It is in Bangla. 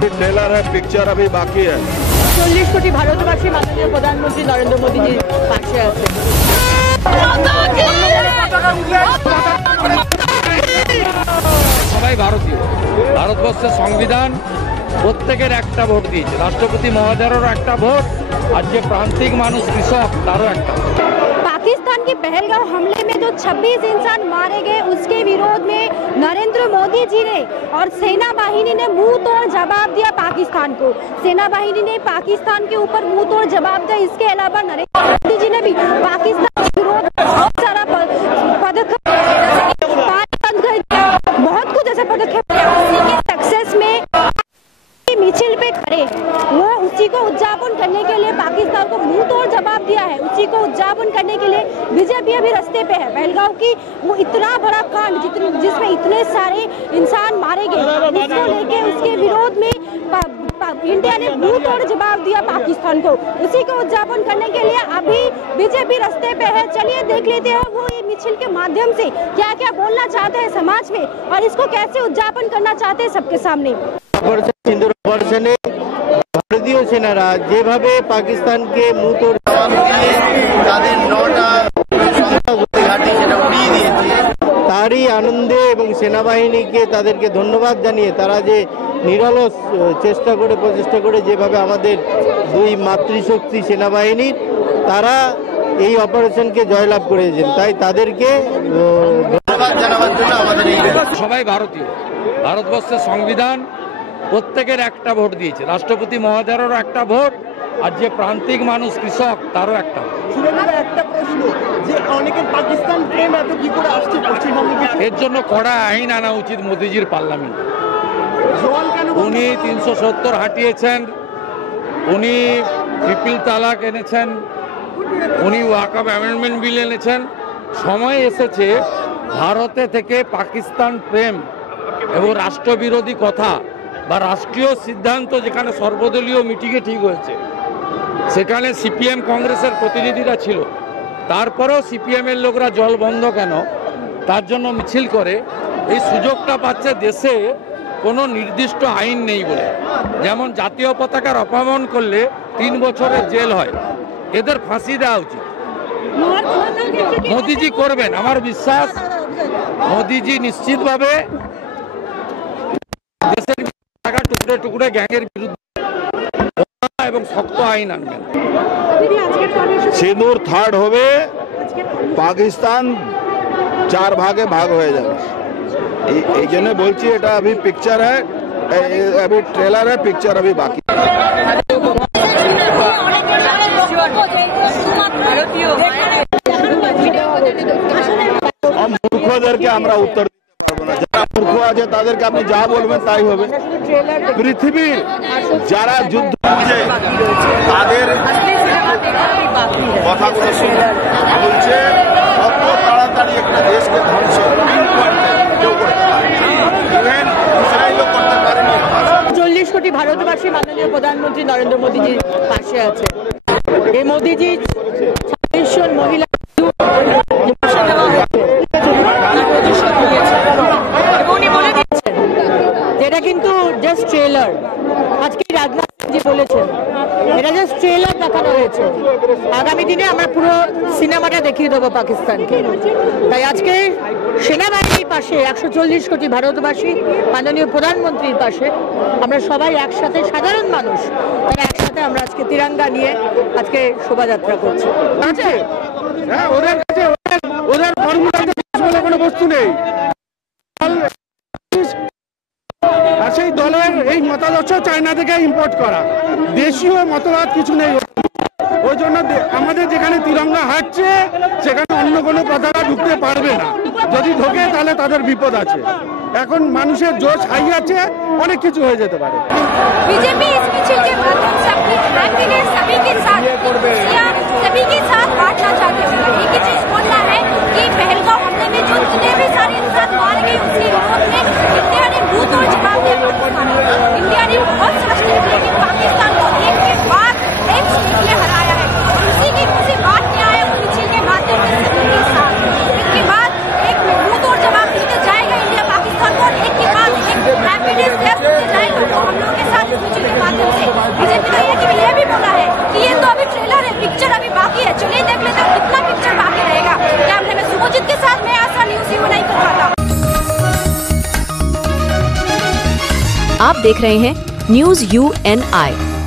ट्रेलर है, पिक्चर अभी बाकी है। 40 कोटी भारतवासी माननीय प्रधानमंत्री नरेंद्र मोदी जी पाশে আছে। সবাই ভারতীয়, ভারতবর্ষের সংবিধান প্রত্যেকের একটা ভোট দিয়েছে, রাষ্ট্রপতি মহোদয়েরও একটা ভোট, আর যে প্রান্তিক মানুষ কৃষক তারও একটা। पाकिस्तान के पहलगांव हमले में जो 26 इंसान मारे गए उसके विरोध में नरेंद्र मोदी जी ने और सेना बाहिनी ने मुंह तोड़ जवाब दिया पाकिस्तान को। सेना बाहिनी ने पाकिस्तान के ऊपर मुंह तोड़ जवाब दिया। इसके अलावा नरेंद्र मोदी जी ने भी पाकिस्तान के विरोध बहुत सारा पदक्षेप, बहुत कुछ ऐसे पदक्षेप सक्सेस में मिছিল पे खड़े वो उसी को उद्यापन करने के लिए पाकिस्तान को मुंह तोड़ जवाब दिया है। उसी को उद्यापन करने के लिए बीजेपी अभी रास्ते पे है। पहलगांव की वो इतना बड़ा कांड जिसमें इतने सारे इंसान मारे गए, उसको लेके उसके विरोध में इंडिया ने मुंह तोड़ जवाब दिया पाकिस्तान को। उसी को उद्यापन करने के लिए अभी बीजेपी रास्ते पे है। चलिए देख लेते हैं वो ये मिছিল के माध्यम से क्या क्या बोलना चाहते हैं समाज में और इसको कैसे उद्यापन करना चाहते हैं सबके सामने। সিন্দুর অপারেশনে ভারতীয় সেনারা যেভাবে পাকিস্তানকে মুহূর্ত তাদের 9টা ঘাঁটি সেটা উড়িয়ে দিয়েছে, তারই আনন্দে এবং সেনাবাহিনীকে তাদেরকে ধন্যবাদ জানিয়ে তারা যে নিরলস প্রচেষ্টা করে যেভাবে আমাদের দুই মাতৃশক্তি সেনাবাহিনীর তারা এই অপারেশনকে জয়লাভ করেছেন, তাই তাদেরকে ধন্যবাদ জানাবার জন্য আমাদের সবাই ভারতীয়, ভারতবর্ষের সংবিধান প্রত্যেকের একটা ভোট দিয়েছে, রাষ্ট্রপতি মহোদয়েরও একটা ভোট, আর যে প্রান্তিক মানুষ কৃষক তারও একটা ভোট। একটা প্রশ্ন যে অনেকের পাকিস্তান প্রেম এত কি করে আসছে পশ্চিমবঙ্গে? এর জন্য কড়া আইন আনা উচিত মোদিজির পার্লামেন্টে। উনি 370 হাঁটিয়েছেন, উনি ট্রিপল তালাক এনেছেন, উনি ওয়াকফ অ্যামেন্ডমেন্ট বিল এনেছেন। সময় এসেছে ভারতে থেকে পাকিস্তান প্রেম এবং রাষ্ট্রবিরোধী কথা বা রাষ্ট্রীয় সিদ্ধান্ত যেখানে সর্বদলীয় মিটিংয়ে ঠিক হয়েছে, সেখানে সিপিএম কংগ্রেসের প্রতিনিধিরা ছিল, তারপরেও সিপিএমের লোকরা জল বন্ধ কেন তার জন্য মিছিল করে। এই সুযোগটা পাচ্ছে দেশে কোনো নির্দিষ্ট আইন নেই বলে। যেমন জাতীয় পতাকার অপমান করলে 3 বছরের জেল হয়, এদের ফাঁসি দেওয়া উচিত। মোদিজি করবেন, আমার বিশ্বাস মোদিজি নিশ্চিতভাবে দেশের টুকরে টুকরে গ্যাংয়ের বিরুদ্ধে এবং শক্ত আইন আনবেন। সিঁদুর থার্ড হবে, পাকিস্তান 4 ভাগে ভাগ হয়ে যাবে। এই জন্য বলছি এটা अभी पिक्चर है, अभी ट्रेलर है, पिक्चर अभी बाकी। মূর্খদেরকে আমরা উত্তর যারা মূর্খ আছে তাদেরকে আপনি যা বলবেন তাই হবে। পৃথিবীর যারা যুদ্ধ বুঝে তাদের কথাগুলো শুনে বলছে অত তাড়াতাড়ি একটা দেশকে ধ্বংস কেউ করতে পারে, ইভেন ইসরায়েলও করতে পারেনি। 40 কোটি ভারতবাসী মাননীয় প্রধানমন্ত্রী নরেন্দ্র মোদি জির পাশে আছে। এই মোদিজি 26 জন মহিলা যেটা কিন্তু জাস্ট ট্রেলার। আজকে রাজনাথ সিংজি বলেছেন এটা জাস্ট ট্রেলার দেখানো হয়েছে, আগামী দিনে আমরা পুরো সিনেমাটা দেখিয়ে দেবো পাকিস্তানকে। তাই আজকে সেনাবাহিনীর পাশে 140 কোটি ভারতবাসী মাননীয় প্রধানমন্ত্রীর পাশে আমরা সবাই একসাথে, সাধারণ মানুষ তারা একসাথে আমরা আজকে তিরঙ্গা নিয়ে আজকে শোভাযাত্রা করছি। ওদের কাছে ওদের বলে কোনো বস্তু নেই, আর সেই দলের এই মতাদর্শ চায়না থেকে ইম্পোর্ট করা, দেশীয় মতবাদ কিছু নেই। ওই জন্য আমাদের যেখানে তিরঙ্গা হাঁটছে সেখানে অন্য কোনো পতাকা ঢুকতে পারবে না, যদি ঢোকে তাহলে তাদের বিপদ আছে। এখন মানুষের জোশ হাই আছে, অনেক কিছু হয়ে যেতে পারে। बीजेपी इस मिছিল के माध्यम से अपनी हैप्पीनेस सभी के साथ बांटना चाहते हैं। एक ही चीज बोलना है कि पहलगांव हमले में जो जितने भी सारे इंसान मारे गए उसके विरोध में इंडिया ने मुंह तोड़ जवाब दिया पाकिस्तान को। इंडिया ने बहुत समझते थे कि पाकिस्तान को एक के बाद एक स्टेट में हराया है, उसी की खुशी बांटने आए उस मिছিল के माध्यम से सभी के साथ। इसके बाद एक मुंह तोड़ जवाब देते जाएगा इंडिया पाकिस्तान को, और एक के बाद एक हैप्पीनेस जाएगा। तो हम लोग के साथ आप देख रहे हैं न्यूज UNI।